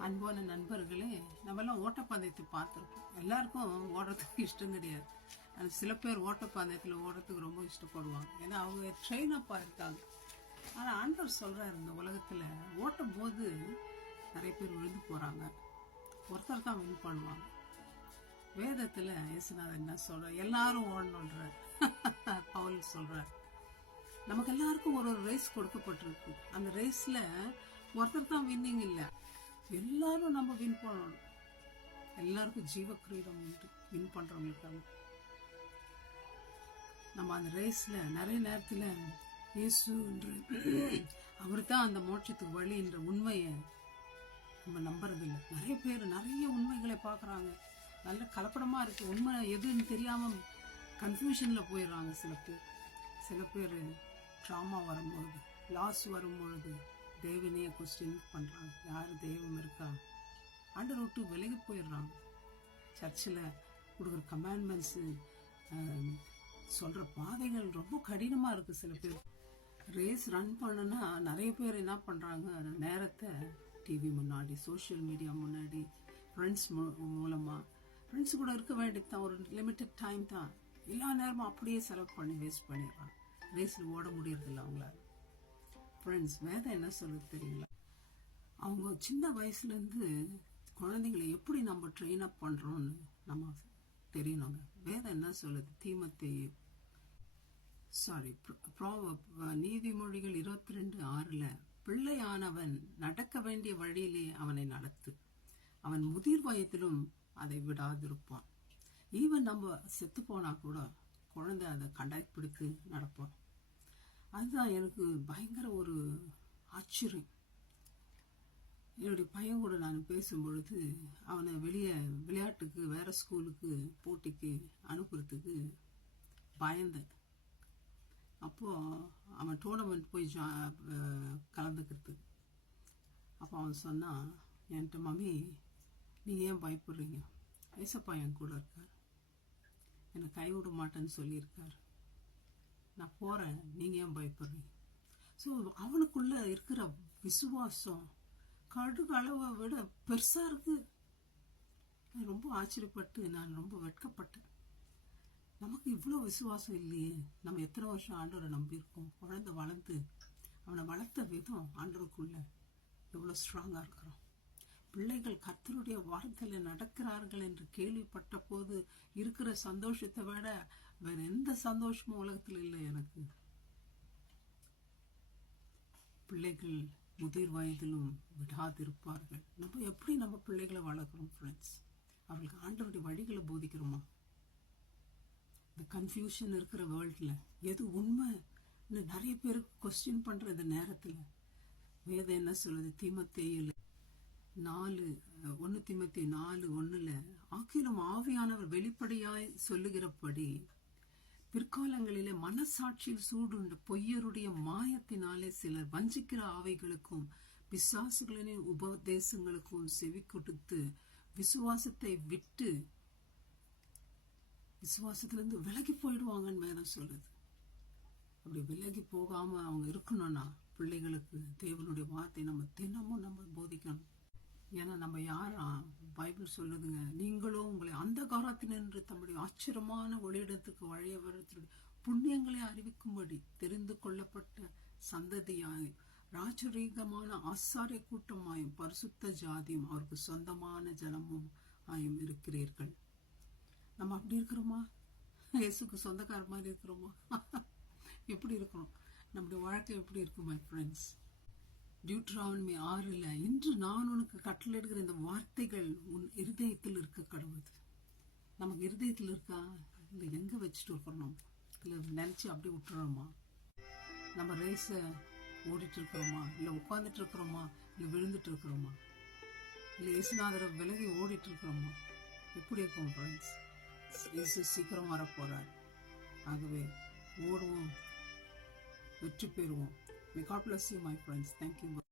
அன்பான நண்பர்களே, நம்மெல்லாம் ஓட்டப்பந்தயத்தை பார்த்துருப்போம். எல்லாருக்கும் ஓடுறதுக்கு இஷ்டம் கிடையாது. ஆனால் சில பேர் ஓட்டப்பந்தயத்தில் ஓடுறதுக்கு ரொம்ப இஷ்டப்படுவாங்க. ஏன்னா அவங்க ட்ரெயின் அப் ஆயிருக்காங்க. ஆனால் ஆண்டவர் சொல்கிறார், இந்த உலகத்தில் ஓட்டும் போது நிறைய பேர் விழுந்து போகிறாங்க, ஒருத்தர் தான் வின் பண்ணுவாங்க. வேதத்தில் இயேசுநாதர் என்ன சொல்கிறார்? எல்லாரும் ஓடணுன்றார். பவுல் சொல்கிறார், நமக்கு எல்லாருக்கும் ஒரு ஒரு ரேஸ் கொடுக்கப்பட்டிருக்கு. அந்த ரேஸில் ஒருத்தர் தான் வின்னிங் இல்லை, எல்லாரும் நம்ம வின் பண்ணணும். எல்லாருக்கும் ஜீவ கிரீடம் உண்டு வின் பண்றவங்களுக்காக. நம்ம அந்த ரேஸ்ல நிறைய நேரத்தில் இயேசு என்று அவர் தான் அந்த மோட்சத்துக்கு வழி என்ற உண்மையை நம்ம நம்புறதில்லை. நிறைய பேர் நிறைய உண்மைகளை பார்க்குறாங்க, நல்ல கலப்படமா இருக்கு, உண்மை எதுன்னு தெரியாம கன்ஃபியூஷன்ல போயிடுறாங்க. சில பேர் ட்ராமா வரும்பொழுது, லாஸ் வரும்பொழுது தேவனையே கொஸ்டின் பண்ணுறாங்க, யார் தெய்வம் இருக்கா, ஆண்டவர் விட்டு விலகி போயிடுறாங்க. சர்ச்சில் கொடுக்குற கமாண்ட்மெண்ட்ஸு, சொல்கிற பாதைகள் ரொம்ப கடினமாக இருக்குது. சில பேர் ரேஸ் ரன் பண்ணுன்னா நிறைய பேர் என்ன பண்ணுறாங்க, நேரத்தை டிவி முன்னாடி, சோஷியல் மீடியா முன்னாடி, ஃப்ரெண்ட்ஸ் மூலமாக, ஃப்ரெண்ட்ஸ் கூட இருக்க வேண்டியது தான், ஒரு லிமிட்டட் டைம் தான், எல்லா நேரமும் அப்படியே செலவு பண்ணி வேஸ்ட் பண்ணிடுறாங்க. ரேஸில் ஓட முடியறதில்ல அவங்களால. ஃப்ரெண்ட்ஸ், வேதம் என்ன சொல்லுது தெரியுங்களா? அவங்க சின்ன வயசுலேருந்து குழந்தைங்களை எப்படி நம்ம ட்ரெயின் அப் பண்ணுறோன்னு நம்ம தெரியணுங்க. வேதம் என்ன சொல்லுது? நீதிமொழிகள் 22:6 பிள்ளையானவன் நடக்க வேண்டிய வழியிலே அவனை நடத்து, அவன் முதிர் வயதிலும் அதை விடாதிருப்பான். ஈவன் நம்ம செத்து போனா கூட குழந்தை அதை கண்டாய்பிடித்து நடப்பான். அதுதான் எனக்கு பயங்கர ஒரு ஆச்சரியம். என்னுடைய பையன் கூட நான் பேசும்பொழுது அவனை வெளியே விளையாட்டுக்கு, வேற ஸ்கூலுக்கு, போட்டிக்கு அனுப்புறதுக்கு பயந்தேன். அப்போது அவன் டோர்னமெண்ட் போய் கலந்துக்கிறதுக்கு. அப்போ அவன் சொன்னான் என்கிட்ட, மம்மி நீங்கள் ஏன் பயப்படுறீங்க? ஏசப்பா என் கூட இருக்கார், என்னை கைவிட மாட்டேன்னு சொல்லியிருக்கார், நான் போகிறேன், நீங்கள் ஏன் பயப்படுறீங்க? ஸோ அவனுக்குள்ள இருக்கிற விசுவாசம் கடுகு அளவை விட பெருசாக இருக்கு. ரொம்ப ஆச்சரியப்பட்டு நான் ரொம்ப வெட்கப்பட்டேன். நமக்கு இவ்வளோ விசுவாசம் இல்லையே. நம்ம எத்தனை வருஷம் ஆண்டவரை நம்பியிருக்கோம். குழந்தை வளர்ந்து அவனை வளர்த்த விதம் ஆண்டவருக்குள்ள எவ்வளோ ஸ்ட்ராங்காக இருக்கிறோம். பிள்ளைகள் கர்த்தருடைய வார்த்தையில் நடக்கிறார்கள் என்று கேள்விப்பட்ட போது இருக்கிற சந்தோஷத்தை விட வேற எந்த சந்தோஷமும் உலகத்தில் இல்லை எனக்கு. பிள்ளைகள் முதிர் வயதிலும் விடாதிருப்பார்கள். நம்ம எப்படி நம்ம பிள்ளைகளை வளர்க்குறோம் ஃப்ரெண்ட்ஸ்? அவர்களுக்கு ஆண்டவருடைய வழிகளை போதிக்கிறோமா? இந்த கன்ஃபியூஷன் இருக்கிற வேர்ல்டில் எது உண்மை நிறைய பேருக்கு கொஸ்டின் பண்ணுற இந்த நேரத்தில் வேதம் என்ன சொல்லுது? தீமோத்தேயு 4:1 ஆக்கிலும் ஆவியானவர் வெளிப்படையாய் சொல்லுகிறபடி பிற்காலங்களிலே மனசாட்சியில் சூடுண்ட பொய்யருடைய மாயத்தினாலே சிலர் வஞ்சிக்கிற ஆவைகளுக்கும் பிசாசுகளின் உபதேசங்களுக்கும் செவி கொடுத்து விசுவாசத்திலிருந்து விலகி போயிடுவாங்கன்னு வேதம் சொல்லுது. அப்படி விலகி போகாம அவங்க இருக்கணும்னா பிள்ளைகளுக்கு தேவனுடைய வார்த்தை நம்ம தினமும் நம்ம போதிக்கணும். ஏன்னா நம்ம யாரா? பைபிள் சொல்லுதுங்க, நீங்களும் உங்களை அந்த காலத்தினின்று தம்முடைய ஆச்சரியமான ஒளியிடத்துக்கு வழியவரத்தினுடைய புண்ணியங்களை அறிவிக்கும்படி தெரிந்து கொள்ளப்பட்ட சந்ததியாயும் ராஜரீகமான ஆசாரிய கூட்டமாயும் பரிசுத்த ஜாதியும் அவருக்கு சொந்தமான ஜனமும் ஆயும் இருக்கிறீர்கள். நம்ம அப்படி இருக்கிறோமா? இயேசுக்கு சொந்தக்கார மாதிரி இருக்கிறோமா? எப்படி இருக்கிறோம்? நம்முடைய வாழ்க்கை எப்படி இருக்கு மை ஃப்ரெண்ட்ஸ்? டியூட்ரானமி 6 இன்று நான் உனக்கு கட்டளையிடுகிற இந்த வார்த்தைகள் உன் இருதயத்தில் இருக்க கடவுது. நமக்கு இருதயத்தில் இருக்கா? இல்லை எங்கே வச்சுட்டு இருக்கிறோம்? இல்லை நினச்சி அப்படியே விட்டுறோமா? நம்ம ரேஸை ஓடிட்டு இருக்கிறோமா? இல்லை உட்காந்துட்டு இருக்கிறோமா? இல்லை விழுந்துட்டு இருக்கிறோமா? இல்லை இயேசுநாதரை விலகி ஓடிட்டு இருக்கிறோமா? எப்படி இருக்கும் ஃப்ரெண்ட்ஸ்? இயேசு சீக்கிரம் வரப்போறார். ஆகவே ஓடுவோம், வெற்றி பெறுவோம். May God bless you, my friends. Thank you.